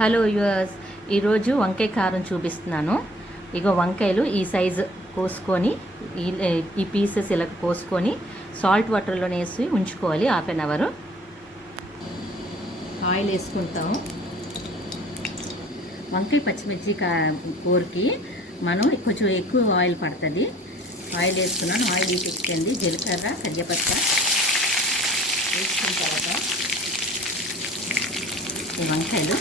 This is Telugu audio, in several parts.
హలో యూవర్స్, ఈరోజు వంకాయ కారం చూపిస్తున్నాను. ఇగో వంకాయలు ఈ సైజు కోసుకొని ఈ పీసెస్ ఇలా కోసుకొని సాల్ట్ వాటర్లో వేసి ఉంచుకోవాలి హాఫ్ అన్ అవర్. ఆయిల్ వేసుకుంటాము. వంకాయ పచ్చిమిర్చి కూరకి మనం కొంచెం ఎక్కువ ఆయిల్ పడుతుంది. ఆయిల్ వేసుకున్నాను. ఆయిల్ వేసుకుంది. జీలకర్ర, కరివేపాకు వేసుకున్న తర్వాత ఈ వంకాయలు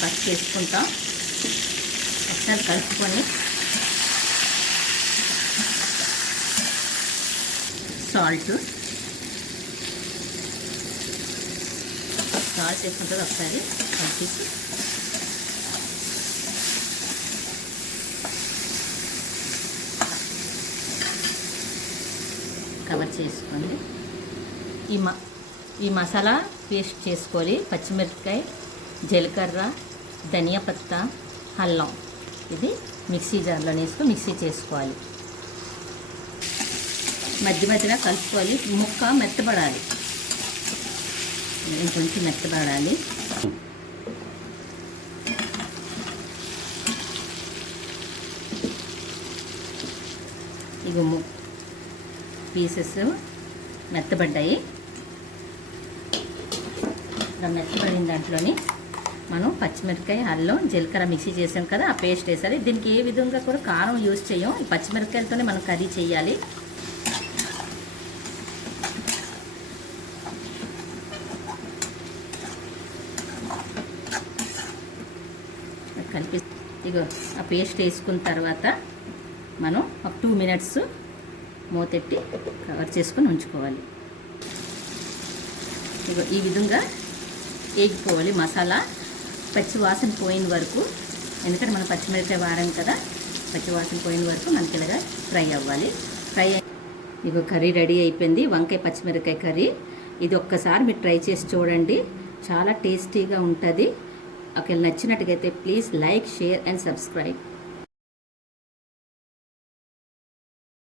పసుపు వేసుకుంటాం. ఒకసారి కలుపుకొని సాల్ట్ వేసుకుంటుంది. ఒకసారి కలిపేసి కవర్ చేసుకోండి. ఈ మసాలా పేస్ట్ చేసుకోవాలి. పచ్చిమిరపకాయ, జీలకర్ర, ధనియా పత్తా, అల్లం ఇది మిక్సీ జార్లో వేసుకొని మిక్సీ చేసుకోవాలి. మధ్య మధ్యలో కలుపుకోవాలి. ముక్క మెత్తబడాలి, కొంచెం మెత్తబడాలి. ఇగో పీసెస్ మెత్తబడ్డాయి. మెత్తబడిన దాంట్లోని మనం పచ్చిమిరపకాయ, అల్లం, జీలకర్ర మిక్సీ చేసాం కదా, ఆ పేస్ట్ వేసాలి. దీనికి ఏ విధంగా కూడా కారం యూజ్ చేయం. ఈ పచ్చిమిరపకాయలతోనే మనం కర్రీ చేయాలి. కలిపి ఇగో ఆ పేస్ట్ వేసుకున్న తర్వాత మనం ఒక 2 minutes మూతెట్టి కవర్ చేసుకొని ఉంచుకోవాలి. ఇగో ఈ విధంగా వేగిపోవాలి. మసాలా పచ్చి వాసన పోయిన వరకు, ఎందుకంటే మనం పచ్చిమిరపకాయ వాడాం కదా, పచ్చి వాసన పోయిన వరకు మనకి ఇలాగా ఫ్రై అవ్వాలి. ఇగో కర్రీ రెడీ అయిపోయింది. వంకాయ పచ్చిమిరపకాయ కర్రీ. ఇది ఒక్కసారి మీరు ట్రై చేసి చూడండి, చాలా టేస్టీగా ఉంటుంది. ఒకవేళ నచ్చినట్టుగైతే please like, share and subscribe.